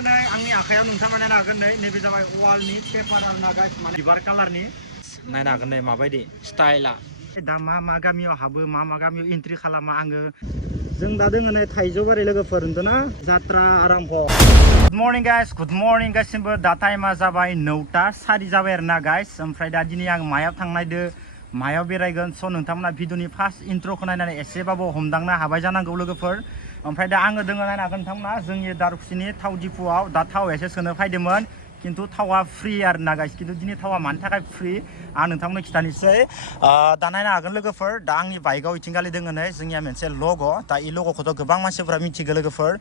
आंनि आखायाव नोंथाङा नायनो हागोन नैबे जाबाय वालनि पेपार आरोना गाइस माने बिबार कालारनि नायनो हागोन नै माबायदि स्टाइला दा मा गामियाव हाबो मा गामियाव एन्ट्रि खालामा आङो जों दा दोङो नै थाइजौबारि लोगोफोर ना जात्रा आरम्भ गुड मर्निं गाइसिमबो दा टाइमा जाबाय 9:04 जाबाय आरोना गाइस ओमफ्राय दा दिनै आं मायाव थांनायदो मायाव बेरायगोन स' नोंथांमोना भिडिअनि फार्स्ट इन्ट्र'खौ नायनानै एसेबाबो हमदांनो हाबाय जानांगौ लोगोफोर ओमफ्राय दा आङो दोङो नायनो हागोन नोंथांमोना जोंनि दारखुसिनि थाव दिपुआव दा थाव एसे सोनो फैदोंमोन खिन्थु थावा फ्रि आरोना गाइस खिन्थु दिनै थावा मानि थाखाय फ्रि आं नोंथांमोननो खिथानोसै दा नायनो हागोन लोगोफोर दा आंनि बाइकआव इथिंगालि दोङो नै जोंनिया मोनसे लग' दा इ लग'खौथ' गोबां मानसिफोरा मिथिगौ लोगोफोर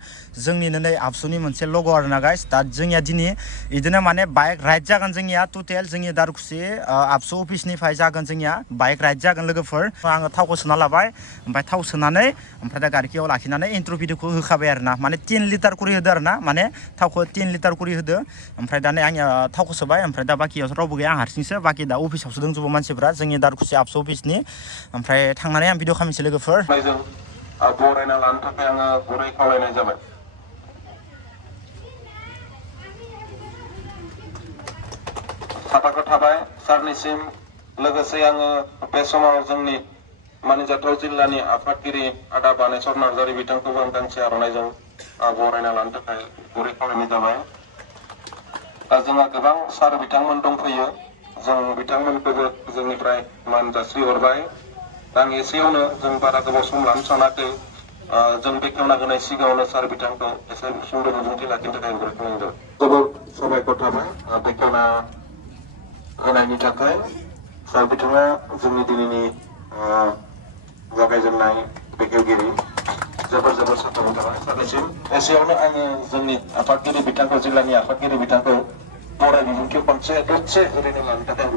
जोंनिनो नै आबसुनि मोनसे लग' आरोना गाइस दा जोंनिया दिनै बिदिनो माने बाइक राइड जागोन जोंनिया टटेल जोंनि दारखुसि आबसु अफिसनिफ्राय जागोन जोंनिया बाइक राइड जागोन लोगोफोर आङो थावखौ सोना लाबाय ओमफ्राय थाव सोनानै ओमफ्राय दा गारिखौ लाखिनानै इन्ट्र' भिडिअखौ होखाबाय आरोना माने 10 लिटार करि होदो आरोना माने थावखौ 10 लिटार करि होदो ओमफ्राय दा नै आंनिया थावखौ सोबाय ओमफ्राय दा बाखियावथ' रावबो गैया आं हारसिंसो बाखि दा अफिसावसो दंजोबो मानसिफ्रा जोंनि दारखुसि आबसु अफिसनि ओमफ्राय थांनानै आं भिडिअ खालामनोसै लोगोफोर बरायना लानो थाखाय आङो गुरै खावलायनाय जाबाय साबायखर थाबाय सारनिसिम लोगोसे आङो बे समाव जोंनि मानिजाथाव जिल्लानि आफादगिरि आदा बानेस्वर नार्जारि बिथांखौबो आं गांसे आर'नाइजों बरायना लानो थाखाय गुरै खावलायनाय जाबाय दा जोंहा गोबां सार बिथांमोन दंफैयो जों बिथांमोनखौबो जोंनिफ्राय मान जासिहरबाय दा आं एसेयावनो जों बारा गोबाव सम लानो सानाखै जों बेखेवना होनाय सिगाङावनो सार बिथांखौ एसे सुंद' बिबुंथि लाखिनो थाखाय गुरै खावलायनाय जाबाय जोबोद साबायखर थाबाय बेखेवना होनायनि थाखाय सार बिथाङा जोंनि दिनैनि जागायजेननाय बेखेवगिरि जोबोर साबायखर थाबाय सारनिसिम एसेयावनो आङो जोंनि आफादगिरि बिथांखौ जिल्लानि आफादगिरि बिथांखौ बराय बिबुंथि खनसे दसे ओरैनो लानो थाखाय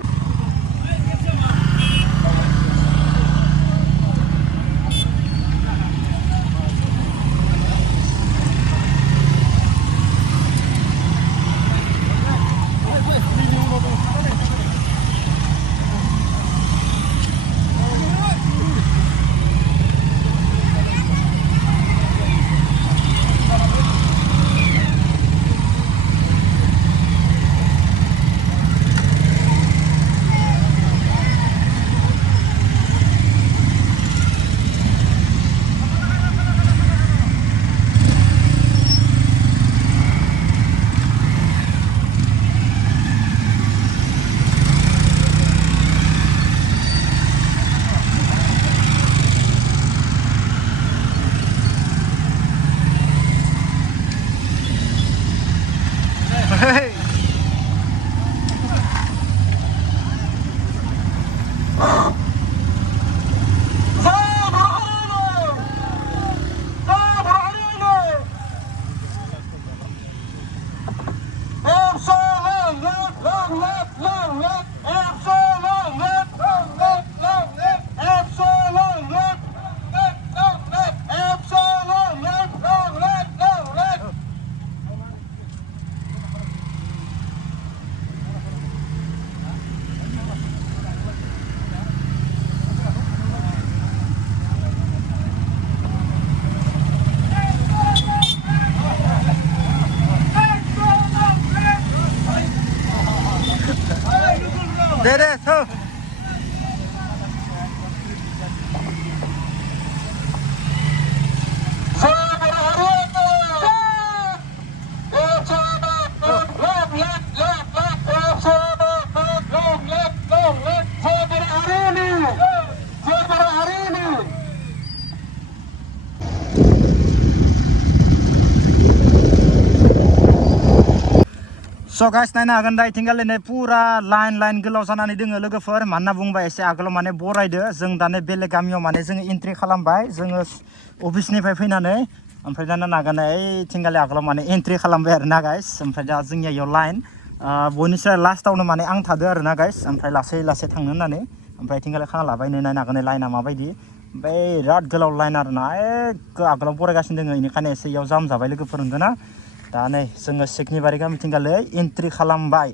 दे सो स' गाइस नायनो हागोन दा इथिंगालि नै पुरा लाइन गोलाव जानानै दोङो लोगोफोर मानोना बुंबा एसे आगोलाव माने बरायदो जों दा नै बेलेग गामियाव माने जोङो एन्ट्रि खालामबाय जोङो अफिसनिफ्राय फैनानै ओमफ्राय दा नायनो इथिंगालि आगोलाव माने एन्ट्रि खालामबाय आरोना गाइस ओमफ्राय दा जोंनिया इयाव लाइन बयनिफ्राय लास्टावनो माने आं थादो आरोना गाइस ओमफ्राय लासै थांनो होननानै ओमफ्राय इथिंगालि खाना लाबाय नै नायनो हागोन लाइना माबायदि ओमफ्राय बिराद गोलाव लाइन आरोना आगोलाव बरायगासिनो दोङो बेनिखायनो एसे इयाव जाम जाबाय लोगोफोर होनदों ना दा नै जोङो सेकनिबारि गामिथिंगालै एन्ट्रि खालामबाय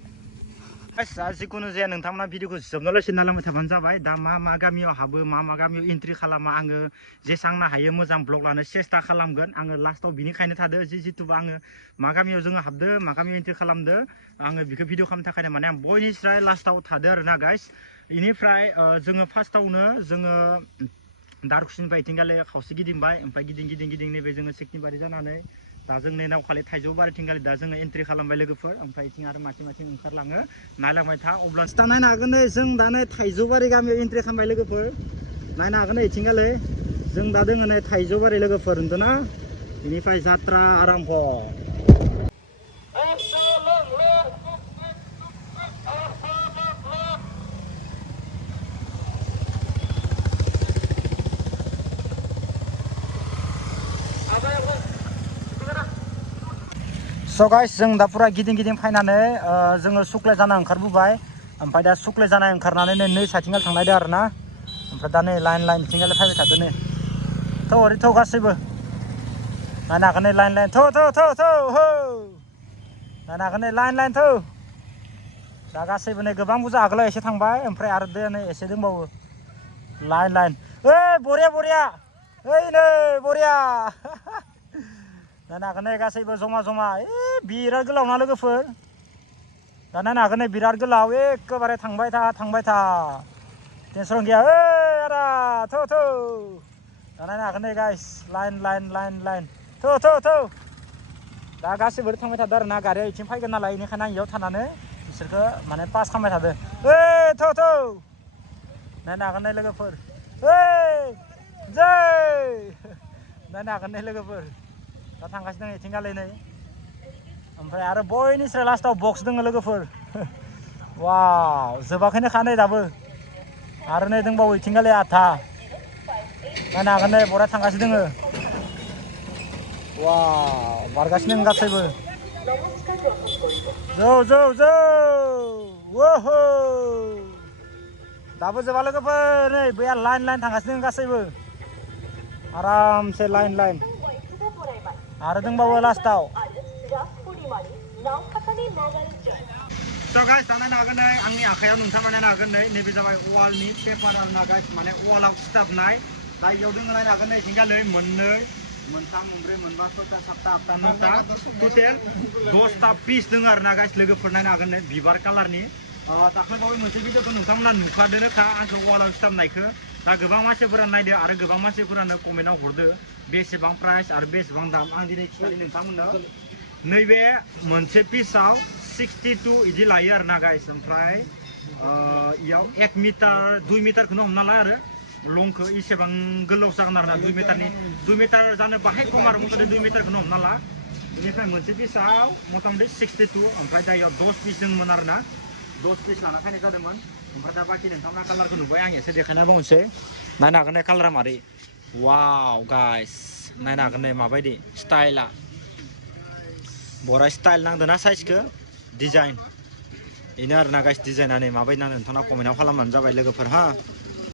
जिखुनु जाया नोंथांमोना भिडिअखौ जोबनायावलाय नायलांबाय थाबानो जाबाय दा मा गामियाव हाबो मा गामियाव एन्ट्रि खालामा आङो जेसांनो हायो मोजां ब्लग लानो सेस्था खालामगोन आङो लास्टाव बिनिखायनो थादो जिथुबा आङो मा गामियाव जोङो हाबदो मा गामियाव एन्ट्रि खालामदो आङो बेखौ भिडिअ खालामनो थाखाय माने आं बयनिस्राय लास्टाव थादो आरोना गाइस बेनिफ्राय जोङो फार्स्टआवनो जोङो दारखुसिनिफ्राय इथिंगाले खावसे गिदिंबाय ओमफ्राय गिदिं नैबे जोङो सेकनिबारि जानानै दा जों नैनाव खालि थाइजौ बारिथिंगालि दा जोङो एन्ट्रि खालामबाय लोगोफोर ओमफ्राय इथिं आरो माथिं ओंखारलाङो नायलांबाय था अब्ला दा नायनो हागोन नै जों दा नै थाइजौबारि गामियाव एन्ट्रि खालामबाय लोगोफोर नायनो हागोन नै इथिंगाले जों दा दोङो नै थाइजौबारि लोगोफोर नुदोंना बेनिफ्राय जात्रा आरम्भ स' गाइस जों दा पुरा गिदिं फैनानै जोङो सुक्लाय जाना ओंखारबोबाय ओमफ्राय दा सुक्लाय जाना ओंखारनानै नै साइथिंगाल थांनायदो आरोना ओमफ्राय दा नै लाइन इथिंगाल फैबाय थादो नै थौ ओरै थौ गासैबो नायनो हागोन नै लाइन थौ हो नायनो हागोन नै लाइन थौ दा गासैबो नै गोबां बुरजा आगोलाव एसे थांबाय ओमफ्राय आरो दा नै एसे दंबावो लाइन ओइ बरिया ओइ नै बरिया नायनो हागोन नै गासैबो जमा बिराद गोलाव ना लोगोफोर दा नायनो हागोन नै बिराद गोलाव एखेबारे थांबाय था टेनसन गैया ओइ आदा थौ दा नायनो हागोन नै गाइस लाइन थौ दा गासैबो थांबाय थादो आरोना गारिया इथिं फैगोन नालाय बेनिखायनो आं इयाव थानानै बिसोरखौ माने पास खालामबाय थादो ओइ थौ नायनो हागोन नै लोगोफोर ओइ जै नायनो हागोन नै लोगोफोर दा थांगासिनो दङ इथिंगालै नै ओमफ्राय आरो बयनिस्राय लास्टाव बक्स दङ लोगोफोर वाव जोबाखैनो खा नै दाबो आरो नै दंबावो इथिंगालै आथा नायनो हागोन नै बरा थांगासिनो दङ वाव बारगासिनो दङ गासैबो जौ वोहो दाबो जोबा लोगोफोर नै बैया लाइन थांगासिनो दङ गासैबो आरामसे लाइन आरो दंबावो लास्टाव गाइस दा नायनो हागोन नै आंनि आखायाव नोंथाङा नायनो हागोन नै नैबे जाबाय वालनि पेपार आरोना गाइस माने वालाव सिथाबनाय दा इयाव दोङो नायनो हागोन नै इथिंगालै मोननै मोनथाम मोनब्रै मोनबा सयथा सातथा आठथा नौथा टटेल 10टा पिस दङ आरोना गाइस लोगोफोर नायनो हागोन नै बिबार कालारनि दाखालिबावै मोनसे भिडिअखौ नोंथांमोना नुखादोनोखा आंखौ वालाव सिथाबनायखौ दा गोबां मानसिफोरानो नायदो आरो गोबां मानसिफोरानो कमेन्टआव हरदो बेसेबां प्राइस आरो बेसेबां दाम आं दिनै खिथानि नोंथांमोननो नैबे मोनसे पिसाव 62 इदि लायो आरोना गाइस ओमफ्राय इयाव 1 मिटार 2 मिटारखौनो हमना ला आरो लंखौ इसेबां गोलाव जागोन आरोना 2 मिटार जानो बाहाय खम आरो मथा 2 मिटारखौनो हमना ला बेनिफ्राय मोनसे पिसाव मथा मथि 62 ओमफ्राय दा इयाव 10 पिस दंमोन आरोना 10 पिस लाना फैनाय जादोंमोन ओमफ्राय दा बाखि नोंथांमोना कालारखौ नुबाय आं एसे देखायना बुंनोसै नायनो हागोन नै कालारा मारै वाव गाइस नायनो हागोन नै माबायदि स्टाइला बरा स्टाइल नांदोंना साइजखौ डिजाइन बेनो आरोना गाइस डिजाइना नै माबायदि नांदों नोंथांनाव कमेन्टआव खालामबानो जाबाय लोगोफोर हा